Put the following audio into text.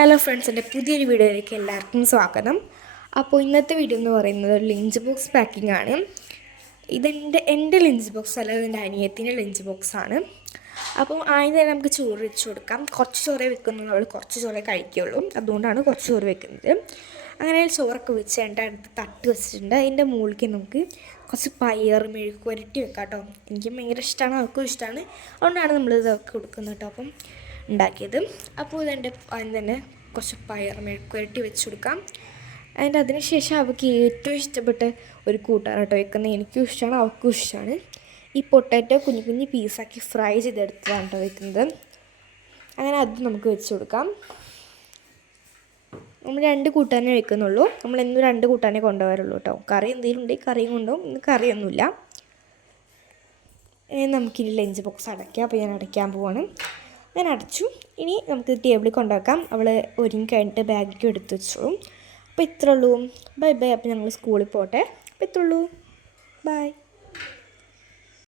Hello friends, എൻ്റെ പുതിയൊരു വീഡിയോയിലേക്ക് എല്ലാവർക്കും സ്വാഗതം. അപ്പോൾ ഇന്നത്തെ വീഡിയോ എന്ന് പറയുന്നത് ഒരു ലഞ്ച് ബോക്സ് പാക്കിംഗ് ആണ്. എൻ്റെ ലഞ്ച് ബോക്സ് അല്ലാതെ എൻ്റെ അനിയത്തിൻ്റെ ലഞ്ച് ബോക്സാണ്. അപ്പോൾ ആദ്യം തന്നെ നമുക്ക് ചോറ് വെച്ച് കൊടുക്കാം. കുറച്ച് ചോറേ വെക്കുന്നുള്ളൂ, അവൾ കുറച്ച് ചോറേ കഴിക്കുകയുള്ളൂ, അതുകൊണ്ടാണ് കുറച്ച് ചോറ് വെക്കുന്നത്. അങ്ങനെ ചോറൊക്കെ വെച്ച് എൻ്റെ അടുത്ത് തട്ട് വെച്ചിട്ടുണ്ട്. അതിൻ്റെ മുകളിലേക്ക് നമുക്ക് കുറച്ച് പയർ മെഴുക്ക് പുരട്ടി വെക്കാം കേട്ടോ. എനിക്കും ഭയങ്കര ഇഷ്ടമാണ്, അവൾക്കും ഇഷ്ടമാണ്, അതുകൊണ്ടാണ് നമ്മളിതൊക്കെ കൊടുക്കുന്നത് കേട്ടോ. അപ്പം ഉണ്ടാക്കിയത്. അപ്പോൾ ഇതെൻ്റെ അതിന് തന്നെ കുറച്ച് പയർ മെഴുക്ക് പുരട്ടി വെച്ച് കൊടുക്കാം. അതിന് ശേഷം അവൾക്ക് ഏറ്റവും ഇഷ്ടപ്പെട്ട ഒരു കൂട്ടാണ് കേട്ടോ വെക്കുന്നത്. എനിക്കും ഇഷ്ടമാണ്, അവൾക്കും ഇഷ്ടമാണ്. ഈ പൊട്ടാറ്റോ കുഞ്ഞു കുഞ്ഞു പീസാക്കി ഫ്രൈ ചെയ്തെടുത്തതാണ് കേട്ടോ വെക്കുന്നത്. അങ്ങനെ അത് നമുക്ക് വെച്ച് കൊടുക്കാം. നമ്മൾ 2 കൂട്ടാനേ വെക്കുന്നുള്ളൂ. നമ്മൾ എന്നും 2 കൂട്ടാനേ കൊണ്ടുപോകാറുള്ളൂ കേട്ടോ. കറി എന്തെങ്കിലും ഉണ്ടെങ്കിൽ കറിയും കൊണ്ടുപോകും, ഇന്ന് കറിയൊന്നുമില്ല. നമുക്കിനി ലഞ്ച് ബോക്സ് അടയ്ക്കാം. അപ്പോൾ ഞാൻ അടയ്ക്കാൻ പോവാണ്. ഞാൻ അടച്ചു. ഇനി നമുക്ക് ടേബിളിൽ കൊണ്ടുവെക്കാം. അവൾ ഒരുങ്ങി കഴിഞ്ഞിട്ട് ബാഗിലേക്ക് എടുത്ത് വെച്ചോളും. അപ്പോൾ ഇത്രേ ഉള്ളൂ. Bye bye. അപ്പോൾ ഞങ്ങൾ സ്കൂളിൽ പോട്ടെ. അപ്പോൾ ഇത്രേ ഉള്ളൂ. ബൈ.